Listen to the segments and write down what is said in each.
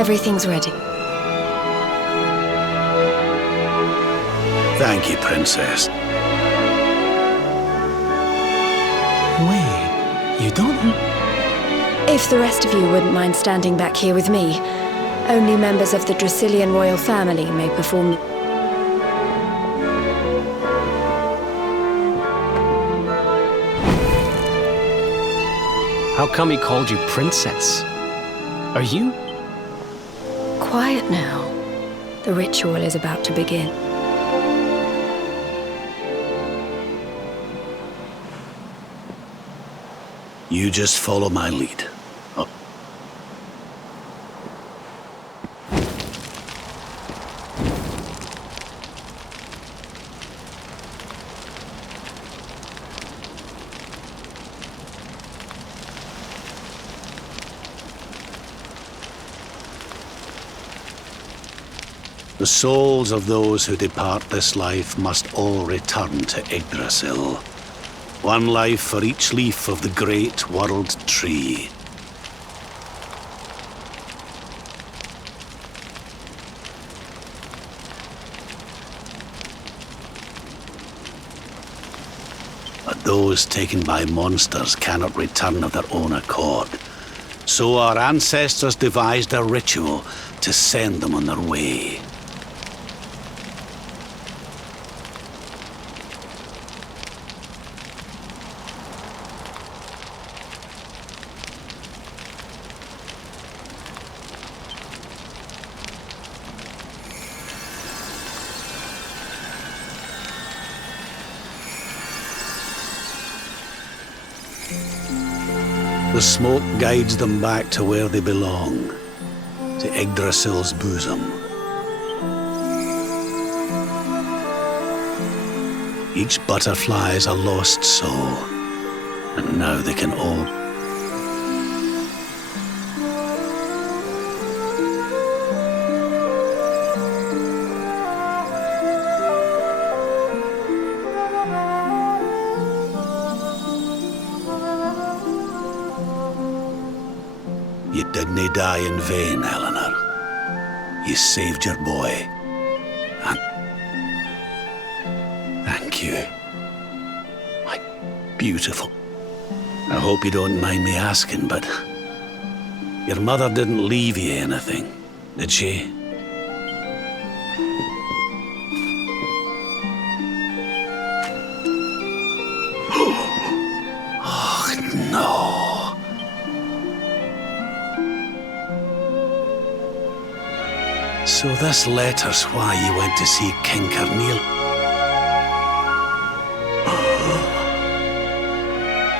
Everything's ready. Thank you, Princess. Wait, you don't... If the rest of you wouldn't mind standing back here with me, only members of the Dracilian royal family may perform. How come he called you Princess? Are you? Quiet now. The ritual is about to begin. You just follow my lead. Oh. The souls of those who depart this life must all return to Yggdrasil. One life for each leaf of the great world tree. But those taken by monsters cannot return of their own accord. So our ancestors devised a ritual to send them on their way. The smoke guides them back to where they belong, to Yggdrasil's bosom. Each butterfly is a lost soul, and now they can all... You didn't die in vain, Eleanor. You saved your boy. And thank you. My beautiful. I hope you don't mind me asking, but your mother didn't leave you anything, did she? Oh, no. So this letter's why you went to see King Carneal.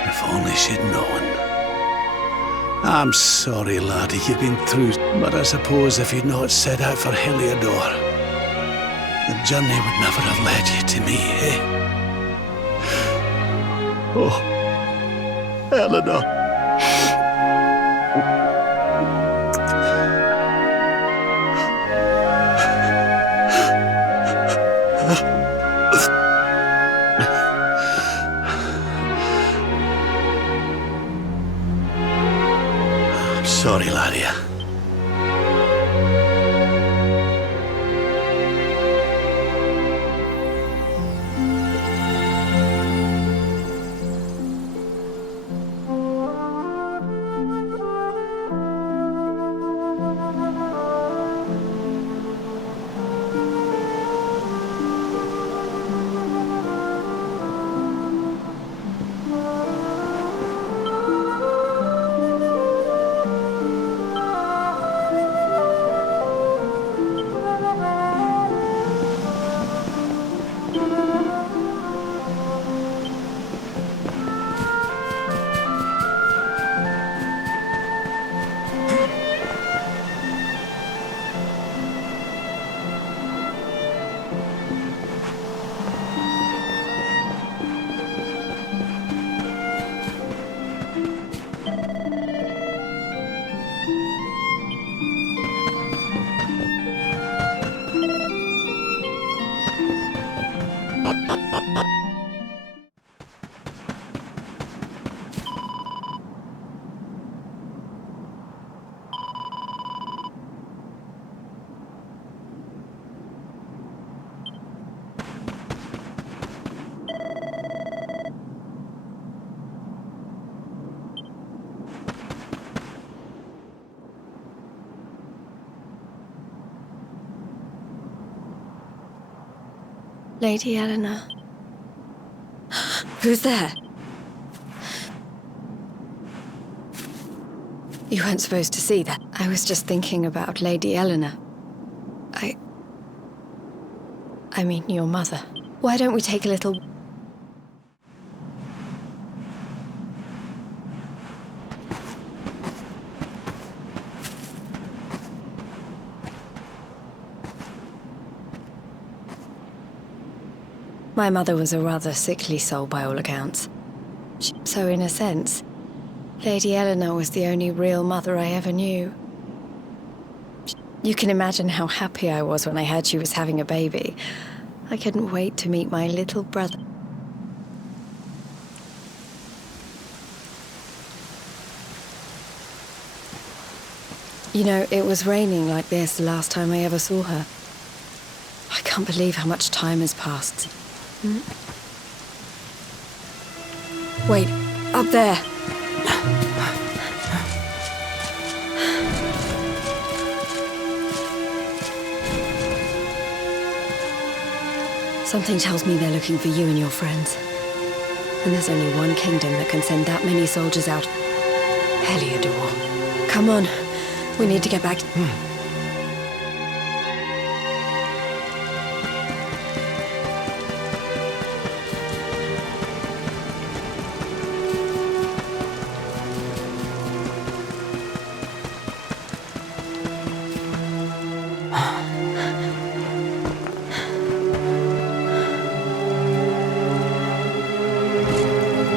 If only she'd known. I'm sorry, laddie, you've been through, but I suppose if you'd not set out for Heliodor, the journey would never have led you to me, eh? Oh, Eleanor. Sorry, Ladia. Lady Eleanor. Who's there? You weren't supposed to see that. I was just thinking about Lady Eleanor. I mean, your mother. Why don't we take a little... My mother was a rather sickly soul by all accounts. So in a sense, Lady Eleanor was the only real mother I ever knew. You can imagine how happy I was when I heard she was having a baby. I couldn't wait to meet my little brother. You know, it was raining like this the last time I ever saw her. I can't believe how much time has passed. Wait, up there. Something tells me they're looking for you and your friends. And there's only one kingdom that can send that many soldiers out. Heliodor. Come on, we need to get back.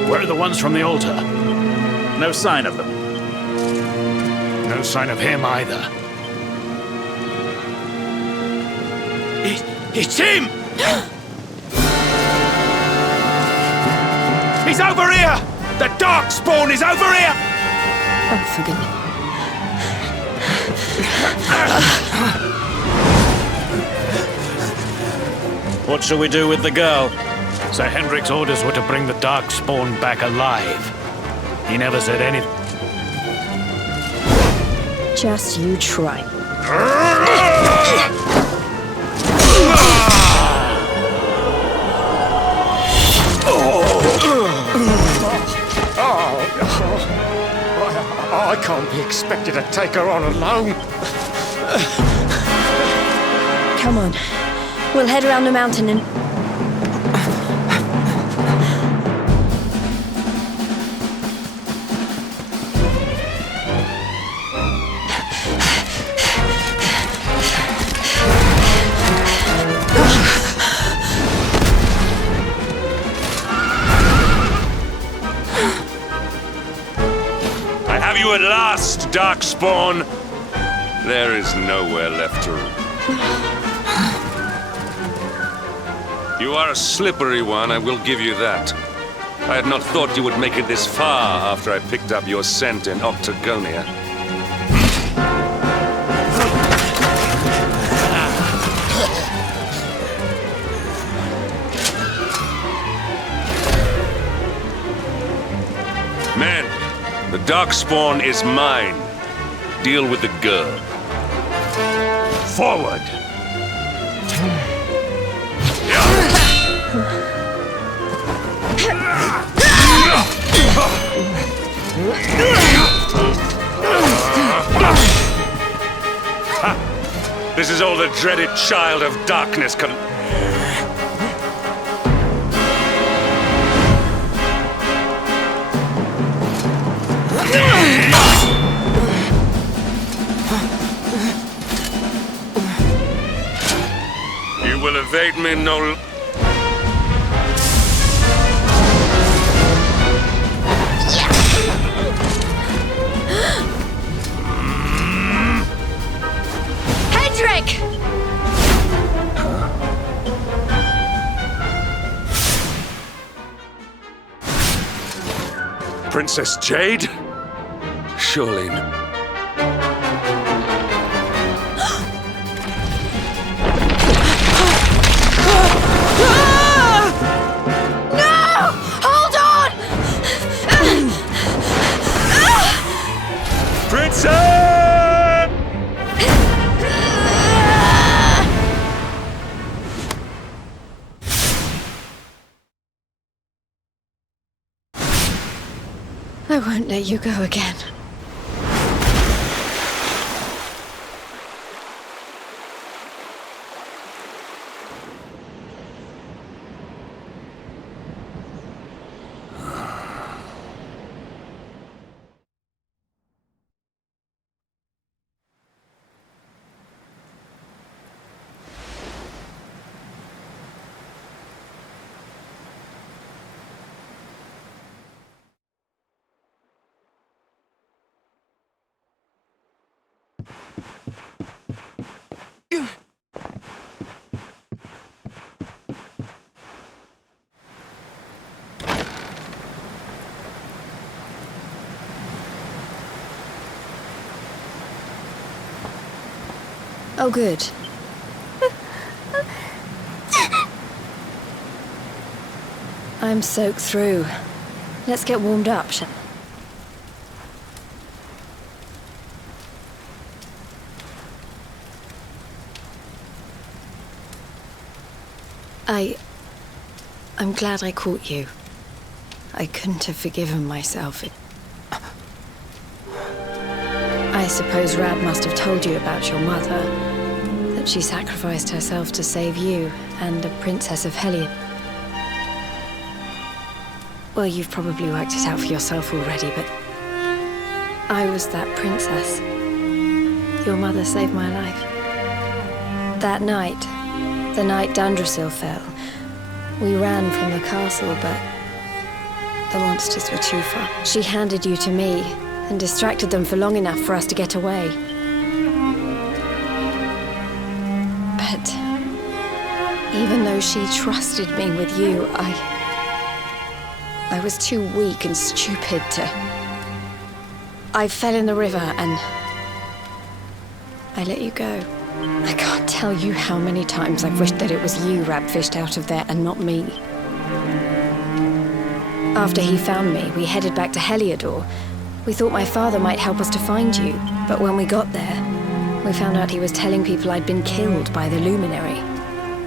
Where are the ones from the altar? No sign of them. No sign of him either. It's him! He's over here! The Darkspawn is over here! Oh, forgive me. What shall we do with the girl? Sir Hendrik's orders were to bring the Darkspawn back alive. He never said anything. Just you try. I can't be expected to take her on alone. Come on. We'll head around the mountain and... You at last, Darkspawn. There is nowhere left to run. You are a slippery one, I will give you that. I had not thought you would make it this far after I picked up your scent in Octagonia. Men, the Darkspawn is mine. Deal with the girl. Forward! This is all the dreaded child of darkness can... You will evade me no... Hendrik! Princess Jade? Surely not. won't let you go again. Oh, good. I'm soaked through. Let's get warmed up, shall I'm glad I caught you. I couldn't have forgiven myself. I suppose Rab must have told you about your mother, that she sacrificed herself to save you and a princess of Heliod. Well, you've probably worked it out for yourself already, but I was that princess. Your mother saved my life. That night, the night Dundrasil fell, we ran from the castle, but the monsters were too far. She handed you to me and distracted them for long enough for us to get away. But even though she trusted me with you, I was too weak and stupid to... I fell in the river and I let you go. I can't tell you how many times I've wished that it was you Rab fished out of there and not me. After he found me, we headed back to Heliodor. We thought my father might help us to find you, but when we got there, we found out he was telling people I'd been killed by the Luminary.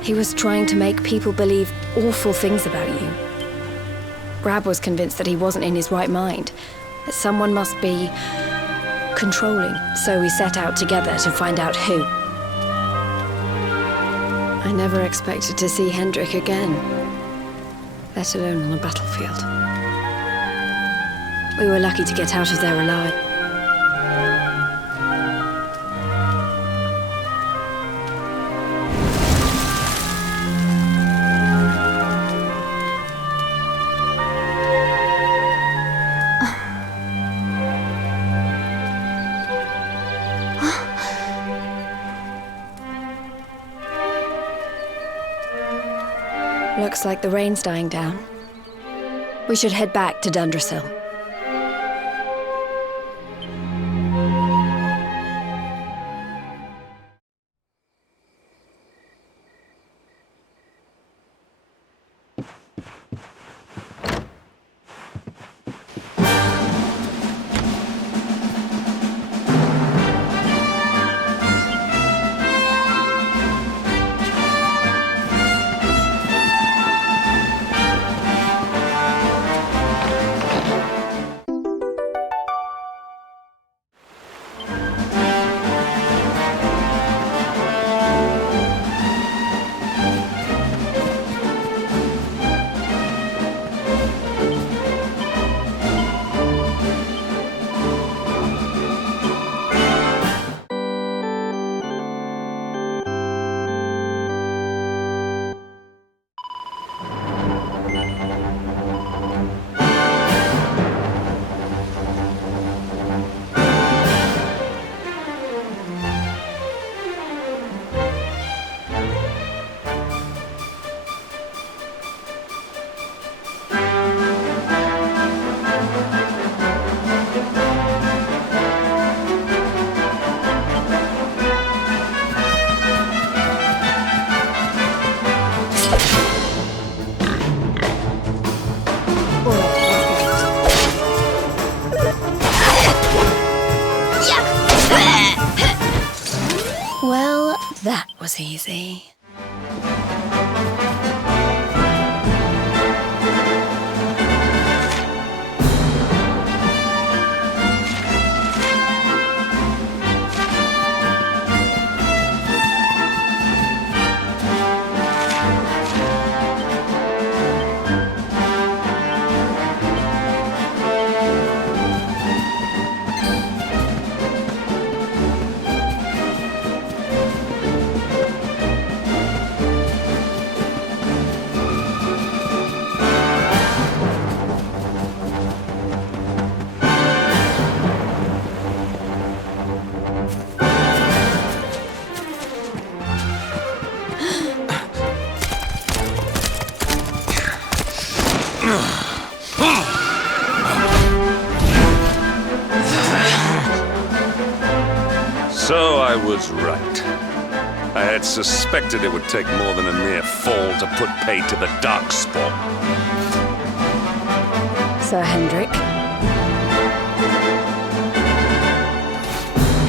He was trying to make people believe awful things about you. Rab was convinced that he wasn't in his right mind, that someone must be controlling, so we set out together to find out who. I never expected to see Hendrik again, let alone on a battlefield. We were lucky to get out of there alive. Looks like the rain's dying down. We should head back to Dundrasil. Well, that was easy. was right. I had suspected it would take more than a mere fall to put pay to the Darkspawn. Sir Hendrik.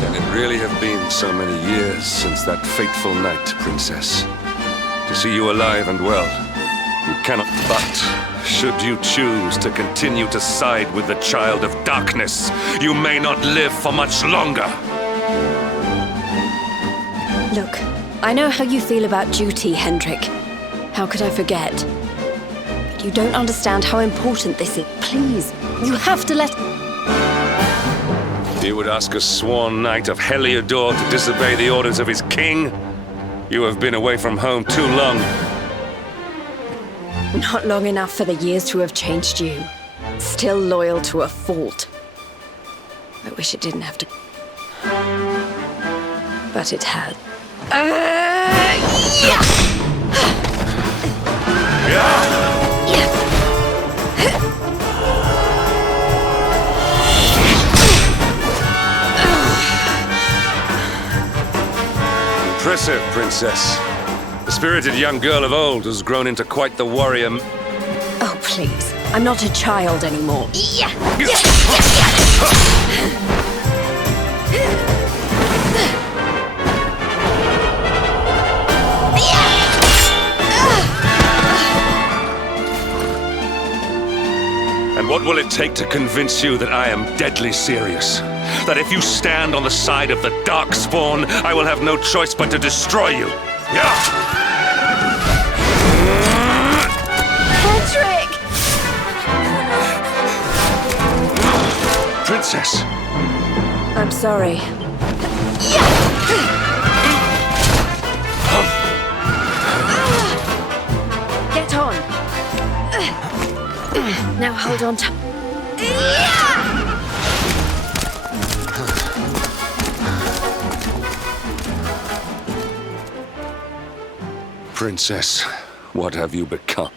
Can it really have been so many years since that fateful night, Princess? To see you alive and well, you cannot but, should you choose to continue to side with the Child of Darkness, you may not live for much longer. Look, I know how you feel about duty, Hendrik. How could I forget? But you don't understand how important this is. Please, you have to let... You would ask a sworn knight of Heliodor to disobey the orders of his king? You have been away from home too long. Not long enough for the years to have changed you. Still loyal to a fault. I wish it didn't have to... But it has. Impressive, Princess. The spirited young girl of old has grown into quite the warrior. Oh, please. I'm not a child anymore. And what will it take to convince you that I am deadly serious? That if you stand on the side of the Darkspawn, I will have no choice but to destroy you. Patrick! Princess! I'm sorry. Get on. Now hold on to... Princess, what have you become?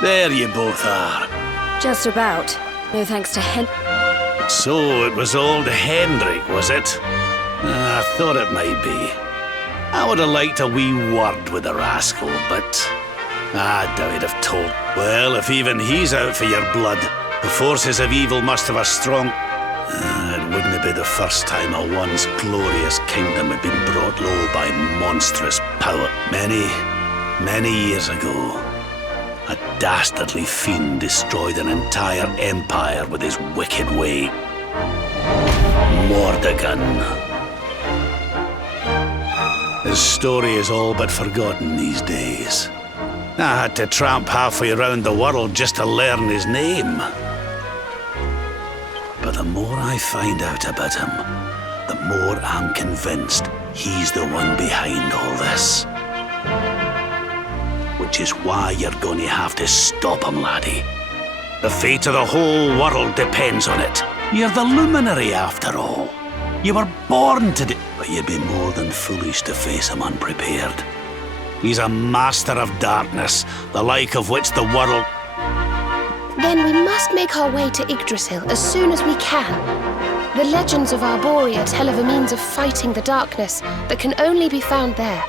There you both are. Just about. No thanks to So it was old Hendrik, was it? I thought it might be. I would have liked a wee word with the rascal, but I doubt I'd have told. Well, if even he's out for your blood, the forces of evil must have a strong... it wouldn't be the first time a once glorious kingdom had been brought low by monstrous power. Many years ago, a dastardly fiend destroyed an entire empire with his wicked way. Mordegon. His story is all but forgotten these days. I had to tramp halfway around the world just to learn his name. But the more I find out about him, the more I'm convinced he's the one behind all this. Which is why you're going to have to stop him, laddie. The fate of the whole world depends on it. You're the luminary, after all. You were born to do... But you'd be more than foolish to face him unprepared. He's a master of darkness, the like of which the world... Then we must make our way to Yggdrasil as soon as we can. The legends of Arborea tell of a means of fighting the darkness that can only be found there.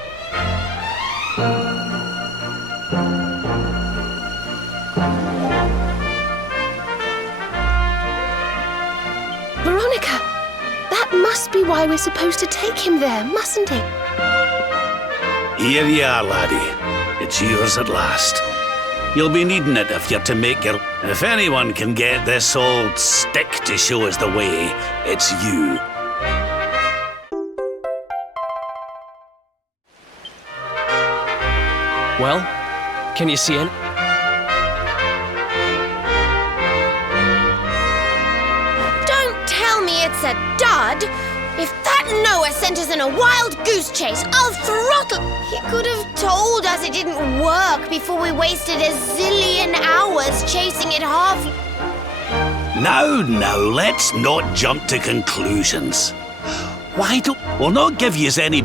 Veronica! That must be why we're supposed to take him there, mustn't it? Here you are, laddie. It's yours at last. You'll be needing it if you're to make your... If anyone can get this old stick to show us the way, it's you. Well, can you see it? Don't tell me it's a duck! blood? If that Noah sent us in a wild goose chase, I'll throttle... He could have told us it didn't work before we wasted a zillion hours chasing it half... Now, let's not jump to conclusions. Why don't... We'll not give yous any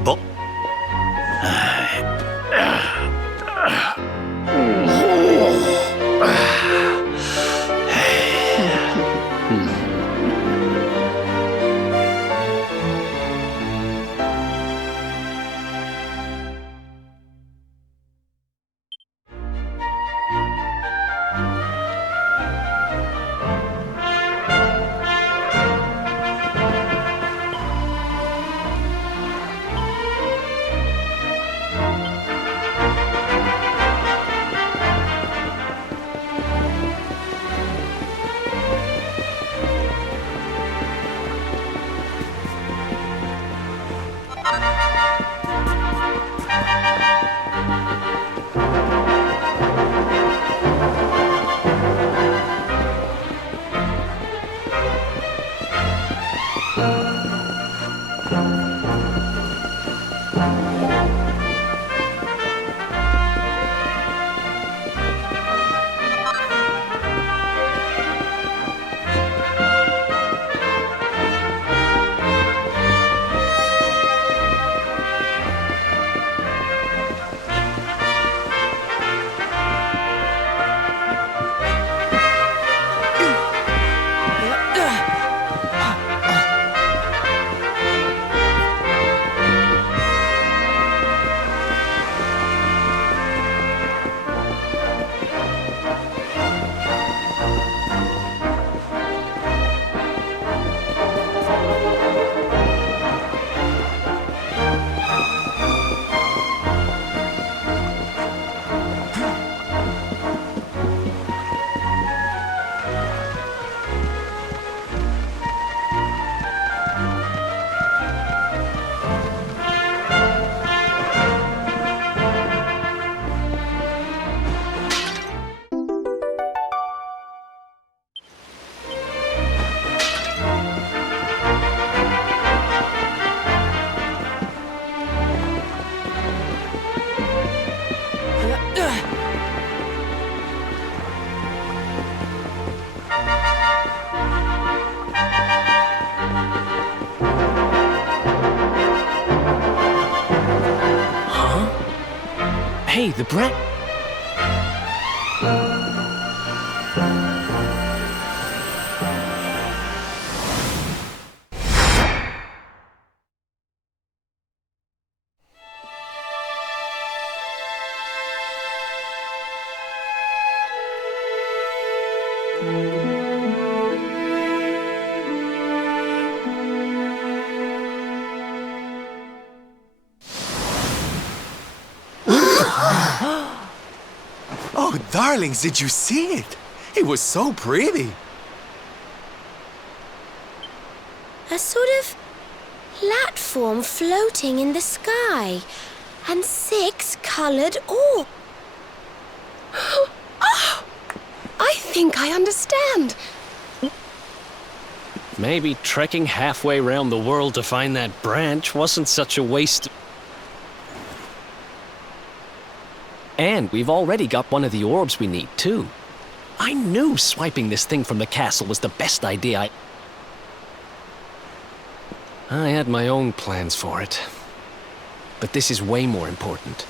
Hey, the brat... Oh, darlings, did you see it? It was so pretty. A sort of platform floating in the sky, and 6 coloured orbs. Oh, I think I understand. Maybe trekking halfway around the world to find that branch wasn't such a waste. And we've already got one of the orbs we need, too. I knew swiping this thing from the castle was the best idea. I had my own plans for it. But this is way more important.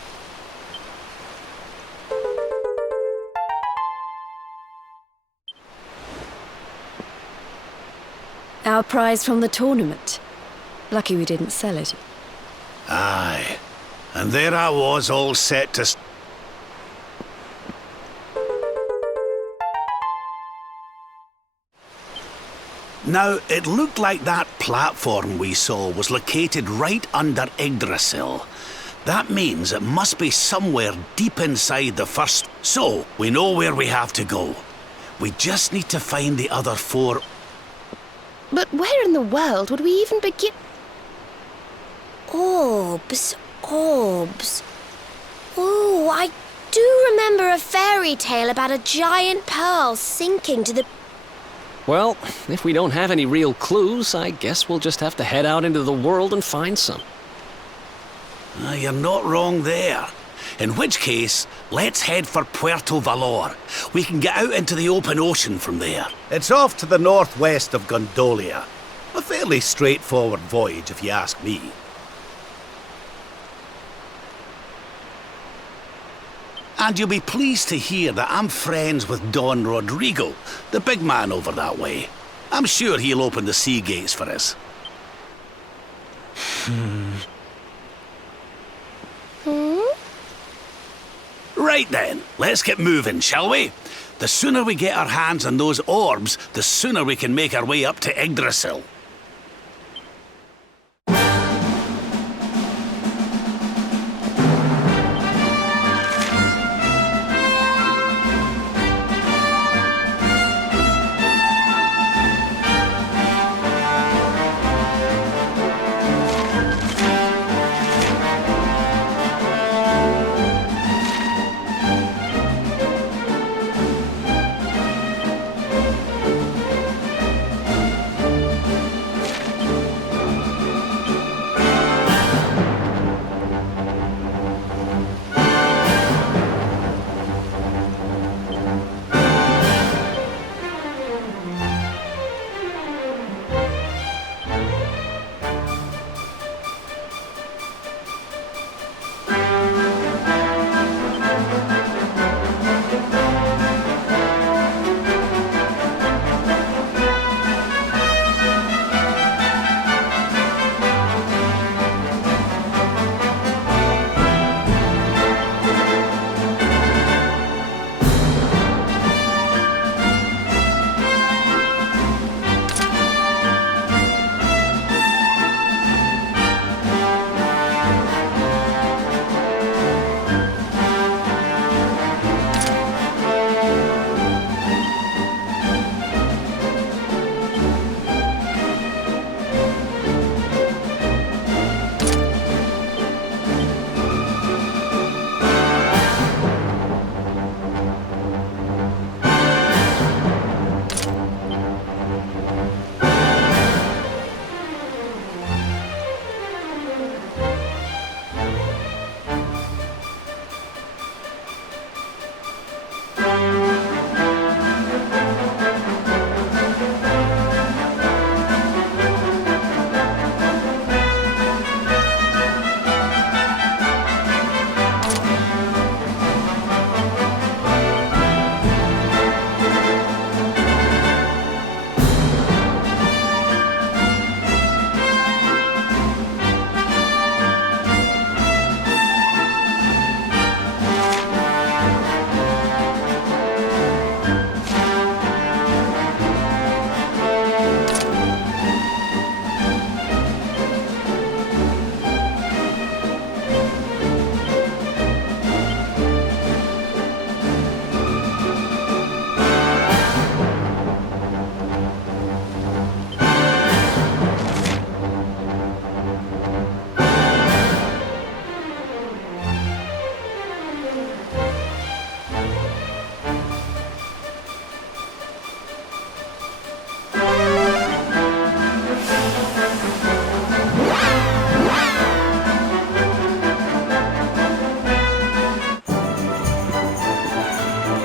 Our prize from the tournament. Lucky we didn't sell it. Aye. And there I was, all set to... Now, it looked like that platform we saw was located right under Yggdrasil. That means it must be somewhere deep inside the first... So, we know where we have to go. We just need to find the other 4... But where in the world would we even begin? Orbs. Oh, I do remember a fairy tale about a giant pearl sinking to the... Well, if we don't have any real clues, I guess we'll just have to head out into the world and find some. You're not wrong there. In which case, let's head for Puerto Valor. We can get out into the open ocean from there. It's off to the northwest of Gondolia. A fairly straightforward voyage, if you ask me. And you'll be pleased to hear that I'm friends with Don Rodrigo, the big man over that way. I'm sure he'll open the sea gates for us. Right then, let's get moving, shall we? The sooner we get our hands on those orbs, the sooner we can make our way up to Yggdrasil.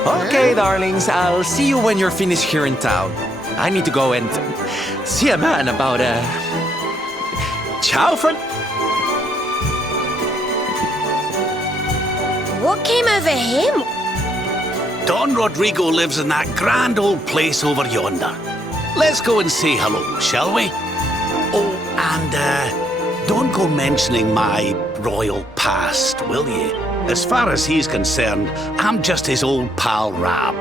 Okay, darlings, I'll see you when you're finished here in town. I need to go and see a man about ciao, friend. What came over him? Don Rodrigo lives in that grand old place over yonder. Let's go and say hello, shall we? Oh, and don't go mentioning my royal past, will you? As far as he's concerned, I'm just his old pal Rab.